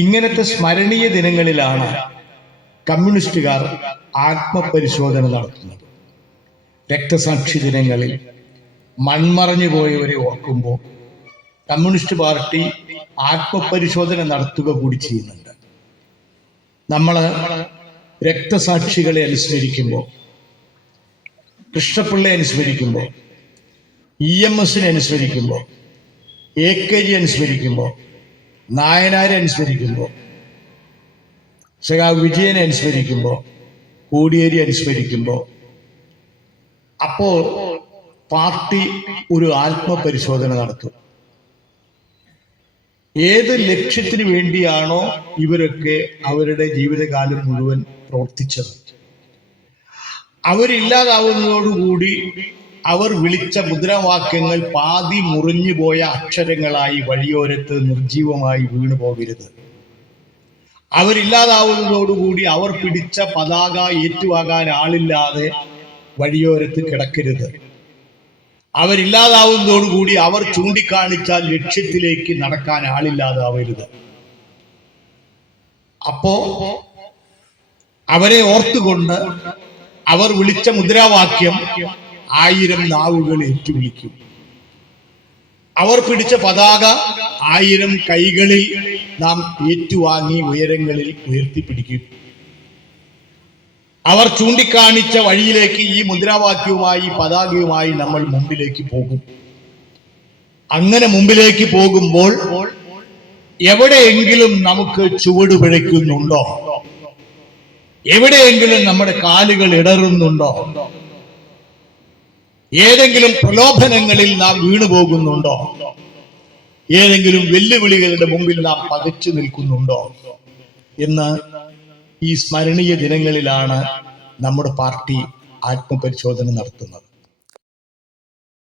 ഇങ്ങനത്തെ സ്മരണീയ ദിനങ്ങളിലാണ് കമ്മ്യൂണിസ്റ്റുകാർ ആത്മപരിശോധന നടത്തുന്നത്. രക്തസാക്ഷി ദിനങ്ങളിൽ മൺമറഞ്ഞു പോയവരെ ഓർക്കുമ്പോൾ കമ്മ്യൂണിസ്റ്റ് പാർട്ടി ആത്മപരിശോധന നടത്തുക കൂടി ചെയ്യുന്നുണ്ട്. നമ്മൾ രക്തസാക്ഷികളെ അനുസ്മരിക്കുമ്പോൾ കൃഷ്ണപിള്ളയെ അനുസ്മരിക്കുമ്പോൾ ഇ എം എസിനെ അനുസ്മരിക്കുമ്പോൾ എ കെ ജി അനുസ്മരിക്കുമ്പോൾ നായനാരെ അനുസ്മരിക്കുമ്പോൾ സഖാ വിജയനെ അനുസ്മരിക്കുമ്പോൾ കോടിയേരി അനുസ്മരിക്കുമ്പോൾ അപ്പോൾ പാർട്ടി ഒരു ആത്മപരിശോധന നടത്തും. ഏത് ലക്ഷ്യത്തിന് വേണ്ടിയാണോ ഇവരൊക്കെ അവരുടെ ജീവിതകാലം മുഴുവൻ പ്രവർത്തിച്ചത്. അവരില്ലാതാവുന്നതോടുകൂടി അവർ വിളിച്ച മുദ്രാവാക്യങ്ങൾ പാതി മുറിഞ്ഞു പോയ അക്ഷരങ്ങളായി വഴിയോരത്ത് നിർജീവമായി വീണു പോകരുത്. അവരില്ലാതാവുന്നതോടുകൂടി അവർ പിടിച്ച പതാക ഏറ്റുവാകാൻ ആളില്ലാതെ വഴിയോരത്ത് കിടക്കരുത്. അവരില്ലാതാവുന്നതോടുകൂടി അവർ ചൂണ്ടിക്കാണിച്ചാൽ ലക്ഷ്യത്തിലേക്ക് നടക്കാൻ ആളില്ലാതാവരുത്. അപ്പോ അവരെ ഓർത്തുകൊണ്ട് അവർ വിളിച്ച മുദ്രാവാക്യം ആയിരം നാവുകൾ ഏറ്റുവിളിക്കും അവർ പിടിച്ച പതാക ആയിരം കൈകളിൽ നാം ഏറ്റുവാങ്ങി ഉയരങ്ങളിൽ ഉയർത്തിപ്പിടിക്കും. അവർ ചൂണ്ടിക്കാണിച്ച വഴിയിലേക്ക് ഈ മുദ്രാവാക്യവുമായി പതാകയുമായി നമ്മൾ മുമ്പിലേക്ക് പോകും. അങ്ങനെ മുമ്പിലേക്ക് പോകുമ്പോൾ എവിടെയെങ്കിലും നമുക്ക് ചുവട് പിഴയ്ക്കുന്നുണ്ടോ? എവിടെയെങ്കിലും നമ്മുടെ കാലുകൾ ഇടറുന്നുണ്ടോ? ഏതെങ്കിലും പ്രലോഭനങ്ങളിൽ നാം വീണു പോകുന്നുണ്ടോ ഏതെങ്കിലും വെല്ലുവിളികളുടെ മുമ്പിൽ നാം പകച്ചു നിൽക്കുന്നുണ്ടോ? എന്ന് ഈ സ്മരണീയ ദിനങ്ങളിലാണ് നമ്മുടെ പാർട്ടി ആത്മപരിശോധന നടത്തുന്നത്.